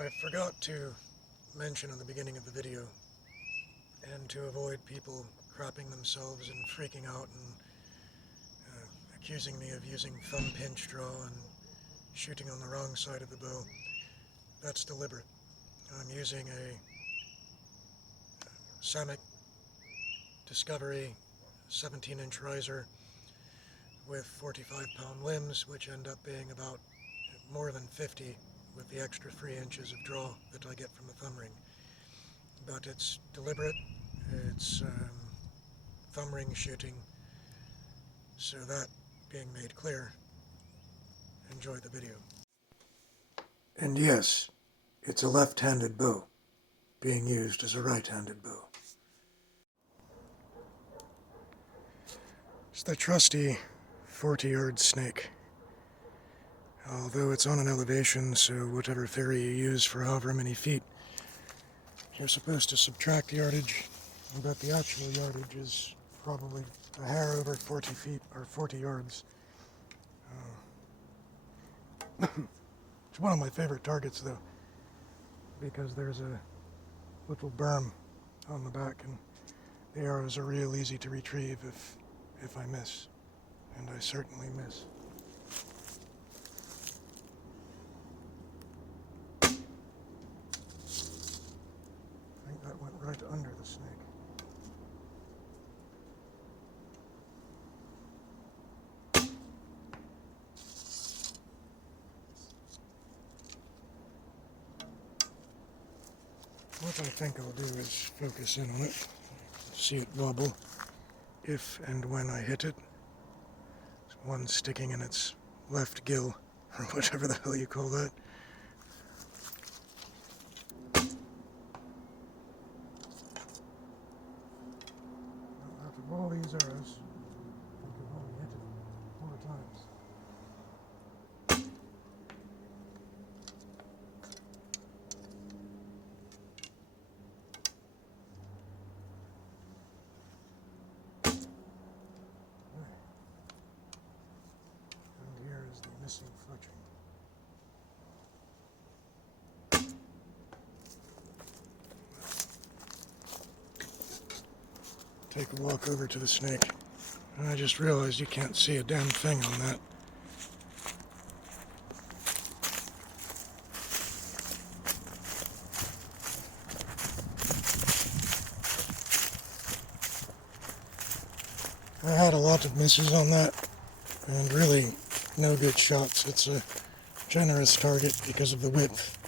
I forgot to mention in the beginning of the video, and to avoid people crapping themselves and freaking out and accusing me of using thumb pinch draw and shooting on the wrong side of the bow, that's deliberate. I'm using a Samick Discovery 17-inch riser with 45-pound limbs, which end up being about more than 50 with the extra 3 inches of draw that I get from the thumb ring. But it's deliberate, it's thumb ring shooting, so that being made clear, enjoy the video. And yes, it's a left-handed bow being used as a right-handed bow. It's the trusty 40-yard snake. Although it's on an elevation, so whatever theory you use for however many feet, you're supposed to subtract the yardage, but the actual yardage is probably a hair over 40 feet, or 40 yards. It's one of my favorite targets, though, because there's a little berm on the back, and the arrows are real easy to retrieve if I miss, and I certainly miss. I think that went right under the snake. What I think I'll do is focus in on it, see it wobble if and when I hit it. There's one sticking in its left gill, or whatever the hell you call that. Out of all these arrows, I can only hit it 4 times. And here is the missing fletching. Take a walk over to the snake. And I just realized you can't see a damn thing on that. I had a lot of misses on that, and really no good shots. It's a generous target because of the width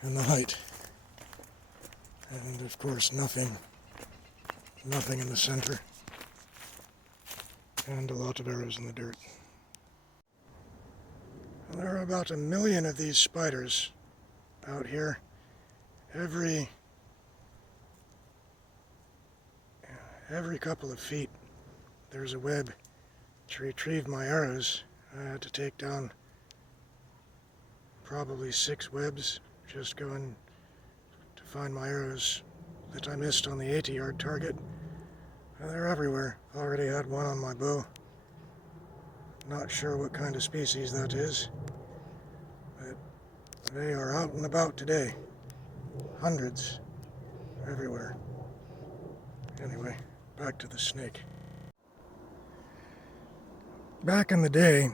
and the height. And of course nothing in the center. And a lot of arrows in the dirt. There are about 1 million of these spiders out here. Every couple of feet there's a web. To retrieve my arrows, I had to take down probably 6 webs just going to find my arrows that I missed on the 80-yard target. And they're everywhere. Already had one on my bow. Not sure what kind of species that is, but they are out and about today. Hundreds everywhere. Anyway, back to the snake. Back in the day,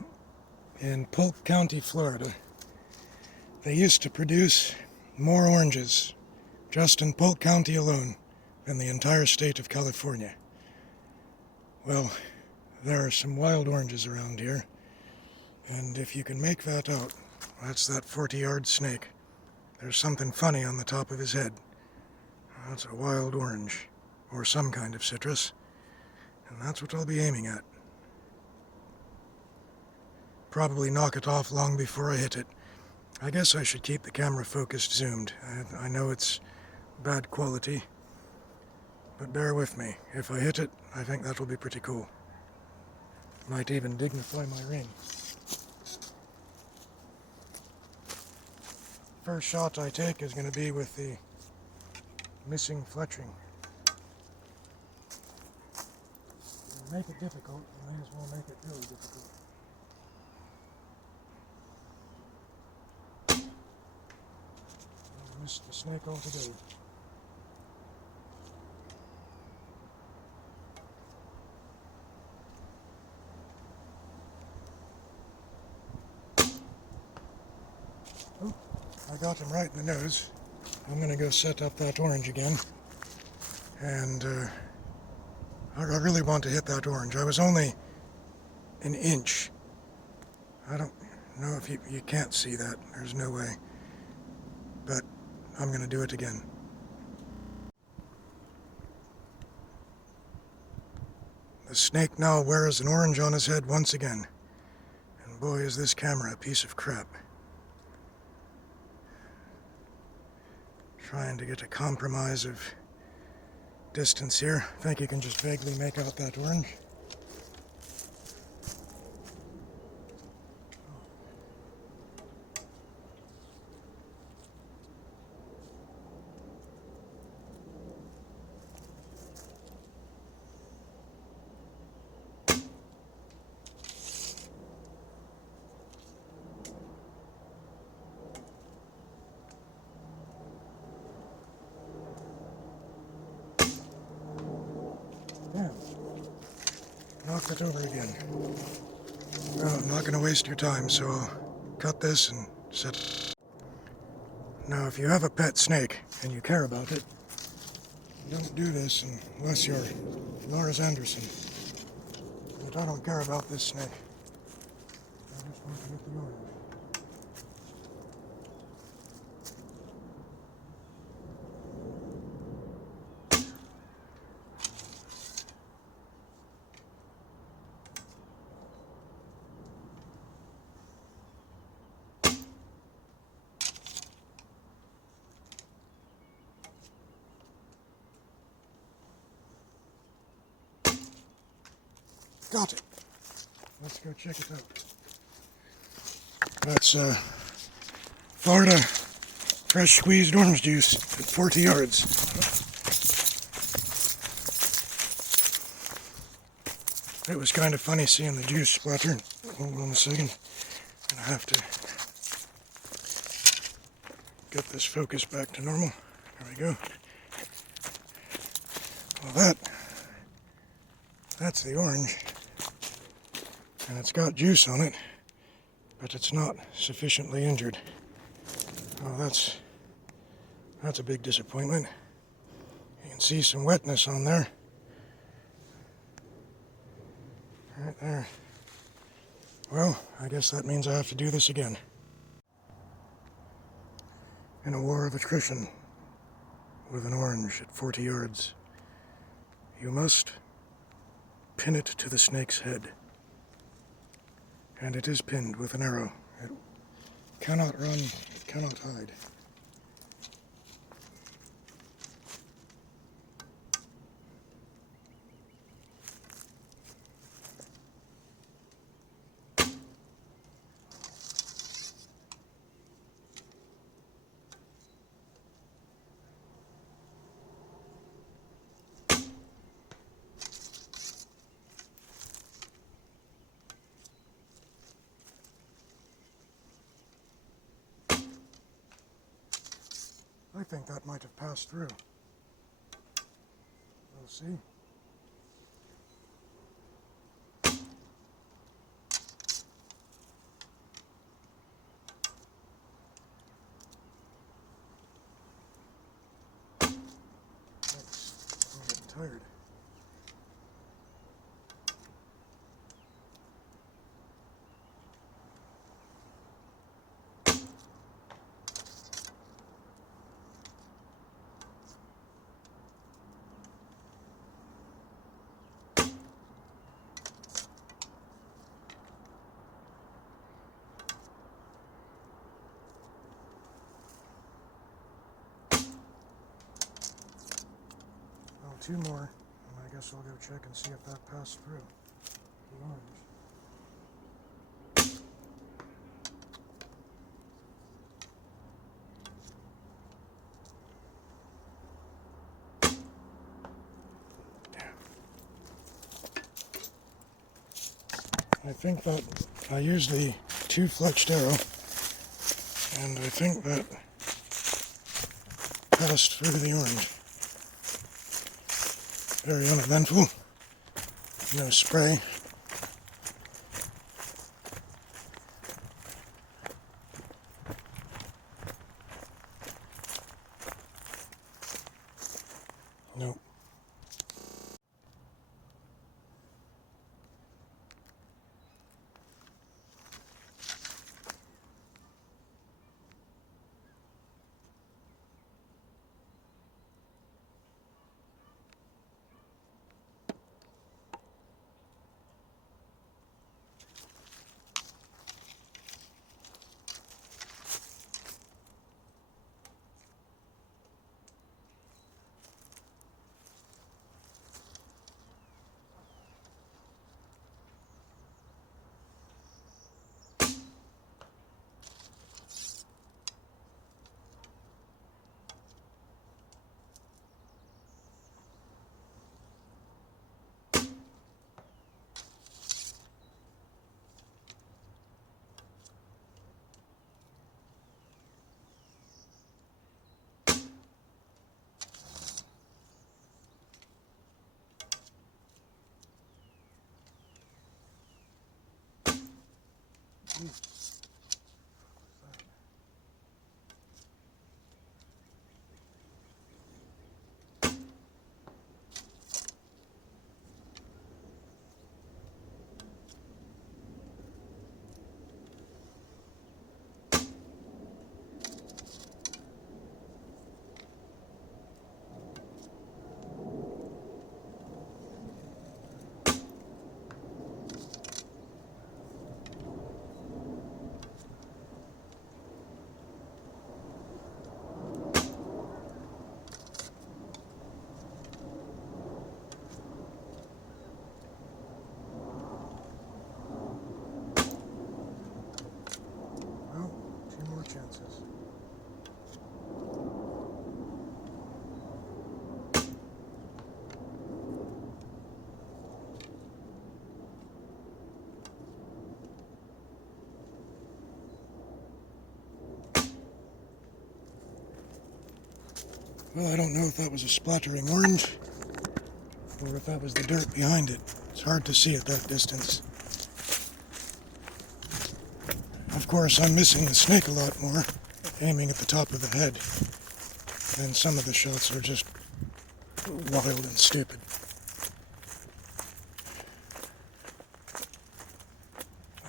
in Polk County, Florida, they used to produce more oranges, just in Polk County alone, than the entire state of California. Well, there are some wild oranges around here, and if you can make that out, that's that 40-yard snake. There's something funny on the top of his head. That's a wild orange, or some kind of citrus, and that's what I'll be aiming at. Probably knock it off long before I hit it. I guess I should keep the camera focused zoomed. I know it's bad quality, but bear with me. If I hit it, I think that will be pretty cool. Might even dignify my ring. First shot I take is going to be with the missing fletching. To make it difficult, I may as well make it really difficult. missed the snake altogether. Oh, I got him right in the nose. I'm going to go set up that orange again. And I really want to hit that orange. I was only an inch. I don't know if you can't see that. There's no way. But I'm going to do it again. The snake now wears an orange on his head once again. And boy, is this camera a piece of crap. Trying to get a compromise of distance here. I think you can just vaguely make out that orange. Yeah. Knocked it over again. Well, I'm not going to waste your time, so I'll cut this and set it. Now, if you have a pet snake and you care about it, don't do this unless you're Lars Anderson. But I don't care about this snake. I just want to hit the orange. Got it. Let's go check it out. That's Florida fresh squeezed orange juice at 40 yards. It was kind of funny seeing the juice splatter. Hold on a second. I'm gonna have to get this focus back to normal. There we go. Well, that's the orange. And it's got juice on it, but it's not sufficiently injured. Oh, that's a big disappointment. You can see some wetness on there. Right there. Well, I guess that means I have to do this again. In a war of attrition with an orange at 40 yards, you must pin it to the snake's head. And it is pinned with an arrow. It cannot run, it cannot hide. I think that might have passed through. We'll see. Thanks. I'm getting tired. Two more, and I guess I'll go check and see if that passed through the orange. I think that I used the 2-fletched arrow, and I think that passed through the orange. Very uneventful. No spray. Nope. Well, 2 more chances. Well, I don't know if that was a splattering orange or if that was the dirt behind it. It's hard to see at that distance. Of course, I'm missing the snake a lot more, aiming at the top of the head. And some of the shots are just wild and stupid.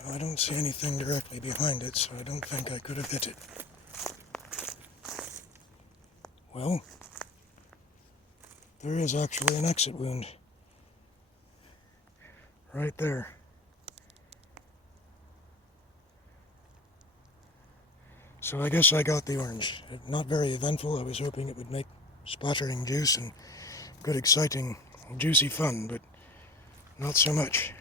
Well, I don't see anything directly behind it, so I don't think I could have hit it. Well, there is actually an exit wound. Right there. So I guess I got the orange. Not very eventful. I was hoping it would make splattering juice and good, exciting, juicy fun, but not so much.